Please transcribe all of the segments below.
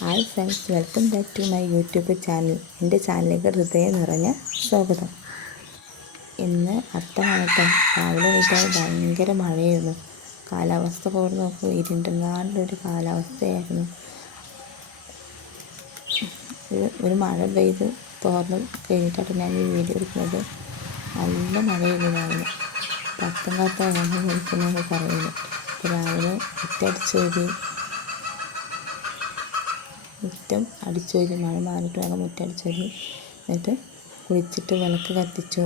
Hi friends, welcome back to my YouTube channel. എൻ്റെ ചാനലിലേക്ക് ഹൃദയം നിറഞ്ഞ സ്വാഗതം. ഇന്ന് അത്തമാണട്ടോ. രാവിലെ വീട്ടാൽ ഭയങ്കര മഴയായിരുന്നു. കാലാവസ്ഥ പോയി നോക്കും, ഇരുണ്ടുങ്ങാണ്ടൊരു കാലാവസ്ഥയായിരുന്നു. ഒരു മഴ പെയ്ത് തോർന്ന് കഴിഞ്ഞിട്ടാണ് ഞാൻ ഈ വീഡിയോ എടുക്കുന്നത്. നല്ല മഴയായിരുന്നു രാവിലെ. പത്തും കാത്ത ഓണം വിളിക്കുന്നതെന്ന് പറയുന്നു. അപ്പോൾ രാവിലെ മുറ്റം അടിച്ചോരി, മഴ മാറിയിട്ട് വേണം മുറ്റം അടിച്ചോരി. എന്നിട്ട് കുളിച്ചിട്ട് വിളക്ക് കത്തിച്ചു.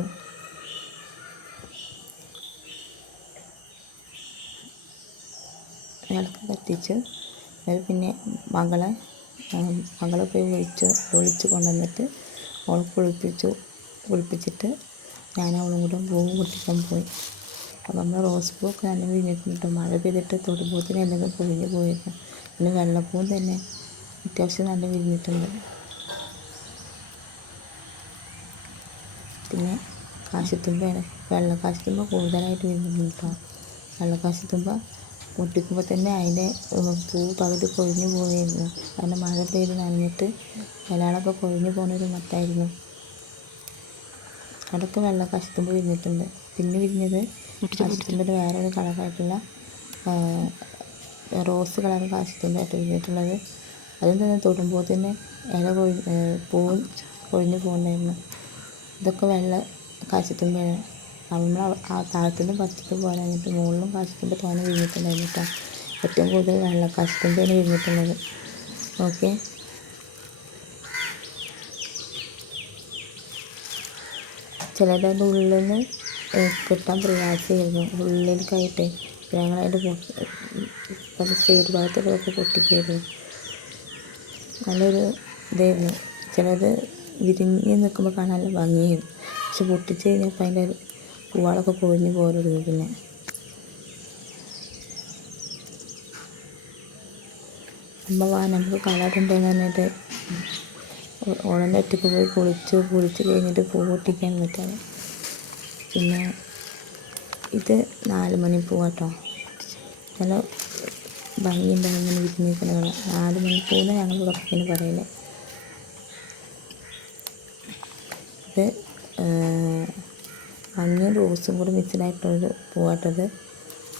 പിന്നെ മകളെ പോയി വിളിച്ച് കൊണ്ടുവന്നിട്ട് അവൾ കുളിപ്പിച്ചിട്ട് ഞാൻ അവളും കൂടെ പൂവ് പൊട്ടിക്കാൻ പോയി. അപ്പോൾ നമ്മൾ റോസ് പൂവൊക്കെ നല്ല വിരിഞ്ഞിട്ടുണ്ട്. മഴ പെയ്തിട്ട് തൊടുമ്പോഴത്തേന് എന്തെങ്കിലും പൊഴിഞ്ഞ് പോയിരുന്നു. പിന്നെ വെള്ളപ്പൂവും തന്നെ അത്യാവശ്യം നല്ല വിരിഞ്ഞിട്ടുണ്ട്. പിന്നെ കാശിത്തുമ്പയാണ്, കാശിത്തുമ്പ കൂടുതലായിട്ട് വിരിഞ്ഞിട്ടുണ്ട് കേട്ടോ. കാശിത്തുമ്പ പൊട്ടിക്കുമ്പോൾ തന്നെ അതിൻ്റെ പൂ പകുതി കൊഴിഞ്ഞു പോയിരുന്നു. കാരണം മഴ പെയ്ത് നനഞ്ഞിട്ട് ഇലകളൊക്കെ കൊഴിഞ്ഞു പോകുന്നൊരു മട്ടായിരുന്നു. അവിടെയൊക്കെ കാശിത്തുമ്പ വിരിഞ്ഞിട്ടുണ്ട്. പിന്നെ വിരിഞ്ഞത് കാശിത്തുമ്പയുടെ വേറൊരു കളറായിട്ടുള്ള റോസ് കളർ കാശിത്തുമ്പയായിട്ട് വിരിഞ്ഞിട്ടുള്ളത്. അതിൽ തന്നെ തൊടുമ്പോൾ തന്നെ പൂവും കൊഴിഞ്ഞു പോകുന്നുണ്ടായിരുന്നു. ഇതൊക്കെ കാശിത്തുമ്പയാണ്. നമ്മൾ ആ താഴത്തുനിന്ന് പറിച്ചിട്ട് പോരാഞ്ഞിട്ട് മുകളിലും കാശിത്തുമ്പ തോനെ വിരിഞ്ഞിട്ടുണ്ടായിരുന്നു കേട്ടോ. ഏറ്റവും കൂടുതൽ കാശിത്തുമ്പയാണ് വിരിഞ്ഞിട്ടുള്ളത്. ഓക്കെ, ചിലതിൻ്റെ ഉള്ളിൽ നിന്ന് കിട്ടാൻ പ്രയാസമായിരുന്നു. ഉള്ളിലേക്കായിട്ട് ഞങ്ങളതിൻ്റെ സൈഡ് ഭാഗത്തൊക്കെ പൊട്ടിക്കായിരുന്നു. നല്ലൊരു ഇതായിരുന്നു. ചിലത് വിരിഞ്ഞ് നിൽക്കുമ്പോൾ കാണാൻ നല്ല ഭംഗിയായിരുന്നു. പക്ഷെ പൊട്ടിച്ച് കഴിഞ്ഞപ്പോൾ അതിൻ്റെ പൂവാളൊക്കെ പൊഴിഞ്ഞ് പോരുന്നു. പിന്നെ അമ്മ നമുക്ക് കളറുണ്ടെന്ന് പറഞ്ഞിട്ട് ഓളൻ്റെ ഒറ്റയ്ക്ക് പോയി കുളിച്ച് കഴിഞ്ഞിട്ട് പൂ പൊട്ടിക്കാൻ നിൽക്കാണ്. പിന്നെ ഇത് 4 മണി പൂവാട്ടോ. നല്ല ഭംഗിയുണ്ടാകും ഇങ്ങനെ വിരിഞ്ഞ് നിൽക്കുന്നത്. 4 മണി പൂവെന്ന് ഞങ്ങളിവിടെ പിന്നെ പറയല്. ഇത് മഞ്ഞയും റോസും കൂടി മിക്സഡായിട്ടുള്ളൊരു പൂവാട്ടത്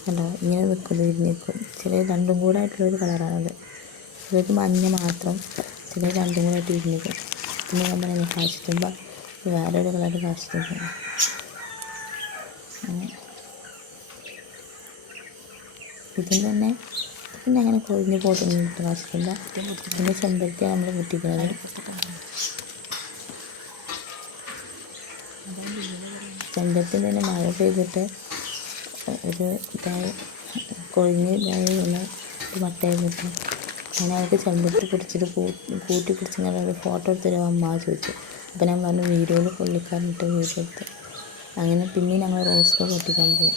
കണ്ടോ. ഇങ്ങനെ നിൽക്കുന്നത് വിരിഞ്ഞ് നിൽക്കും. ചില രണ്ടും കൂടെ ആയിട്ടുള്ളൊരു കളറാണത്. ചിലത് മഞ്ഞ മാത്രം, ചില രണ്ടും കൂടെ ആയിട്ട് വിരിഞ്ഞ് നിൽക്കും. പിന്നെ ഞാൻ പറയുന്നത് കാശിത്തുമ്പ വേറൊരു കളർ കാശിത്തുമ്പ. ഇതിൽ തന്നെ പിന്നെ അങ്ങനെ കൊഴിഞ്ഞ് പോയിട്ട് കാശിത്തുമ്പ. പിന്നെ ചെമ്പരത്തിയാണ് നമ്മൾ പൊട്ടിക്കുന്നത്. ചെമ്പരത്തി തന്നെ മഴ പെയ്തിട്ട് ഒരു കൊഴിഞ്ഞ മട്ടായിരുന്നു കേട്ടോ. അങ്ങനെ അവർക്ക് ചെമ്പരത്തി പിടിച്ചിട്ട് കൂട്ടി പിടിച്ചിങ്ങനെ ഒരു ഫോട്ടോ എടുത്തരോ അമ്മ ചോദിച്ചു. അപ്പോൾ ഞാൻ പറഞ്ഞു വീഡിയോയിൽ കൊള്ളിക്കാറിട്ട് വീഡിയോ എടുത്ത്. അങ്ങനെ പിന്നെ ഞങ്ങൾ റോസ് പൂ പൊട്ടിക്കാൻ പോയി.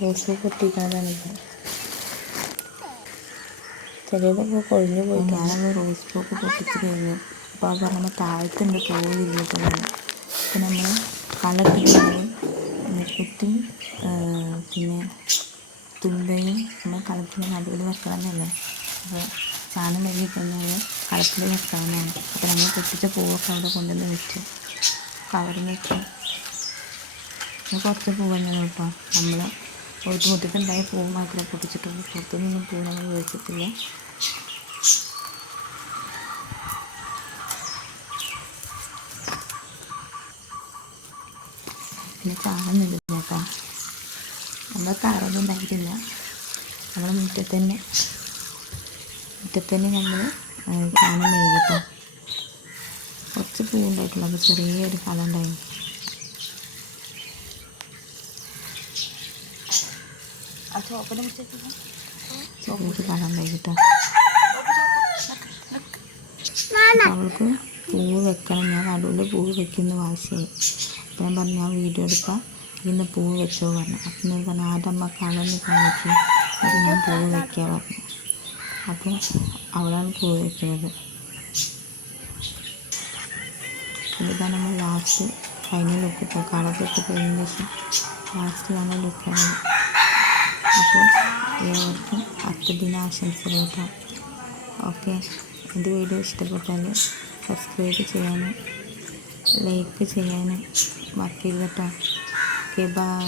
റോസ് പൂ പൊട്ടിക്കാനാണ് ചിലതൊക്കെ കൊഴിഞ്ഞു പോയിട്ട് ഞാനങ്ങ് റോസ് പൂ ഒക്കെ പൊട്ടിച്ച് കഴിഞ്ഞു. അപ്പോൾ അത് അങ്ങനെ താഴത്തുണ്ട് പൂവ് വിരിഞ്ഞിട്ടുള്ളത്. അപ്പോൾ നമ്മൾ കളറിട്ടുള്ളത് മുക്കുറ്റും പിന്നെ തുമ്പയും നമ്മൾ കളത്തിൻ്റെ നടുവിൽ വെക്കണമെന്നല്ലേ. അപ്പോൾ ചാണം കഴുകി കഴിഞ്ഞാൽ കളത്തിൽ വെക്കാമെന്നാണ്. അപ്പോൾ നമ്മൾ പൊട്ടിച്ച പൂവൊക്കെ അവിടെ കൊണ്ടുവന്ന് വെച്ചു, കവറിൽ വെച്ചു. കുറച്ച് പൂവ് തന്നെയാണ് കേട്ടോ. നമ്മൾ ഒരു മുറ്റത്തുണ്ടായ പൂവ് മാത്രമേ പൊട്ടിച്ചിട്ടുള്ളൂ. പുറത്തുനിന്നും പൂവ് നമ്മൾ ഉപയോഗിച്ചിട്ടില്ല. പിന്നെ ചാണം നൽകില്ല കേട്ടോ. നമ്മൾ കറൊന്നും ഉണ്ടായിട്ടില്ല. നമ്മൾ മുറ്റത്ത് തന്നെ നമ്മൾ ചാണം മെഴുകിട്ടോ. കുറച്ച് പൂവുണ്ടായിട്ടുള്ളൂ. അപ്പോൾ ചെറിയൊരു കല ഉണ്ടായിരുന്നു. ചെറിയൊരു കല ഉണ്ടായിട്ടോ. അവൾക്ക് പൂവ് വെക്കണം, ഞാൻ നടുവിൽ പൂവ് വെക്കുന്ന വാശിയായി. അപ്പം ഞാൻ പറഞ്ഞു ഞാൻ വീഡിയോ എടുക്കാം, ഇന്ന് പൂവ് വെച്ചോ പറഞ്ഞു. അപ്പം ഞാൻ പറഞ്ഞു ആരമ്മ കളന്ന് കാണിച്ചു, അത് ഞാൻ പൂവ് വയ്ക്കാൻ പറഞ്ഞു. അപ്പം അവളാണ് പൂവ് വയ്ക്കുന്നത്. ഇതാണ് നമ്മൾ ലാസ്റ്റ് ഫൈനൽ ലുക്ക് ഇപ്പോൾ. കളറൊക്കെ കഴിഞ്ഞ ശേഷം ലാസ്റ്റ് നമ്മൾ ലുക്കാണ്. അപ്പോൾ ഏവർക്കും നൂറുദിനാശംസകൾ കേട്ടോ. ഓക്കെ, എൻ്റെ വീഡിയോ ഇഷ്ടപ്പെട്ടാൽ സബ്സ്ക്രൈബ് ചെയ്യാനും ലൈക്ക് ചെയ്യാനും മറക്കരുത് കേട്ടോ. Okay, by.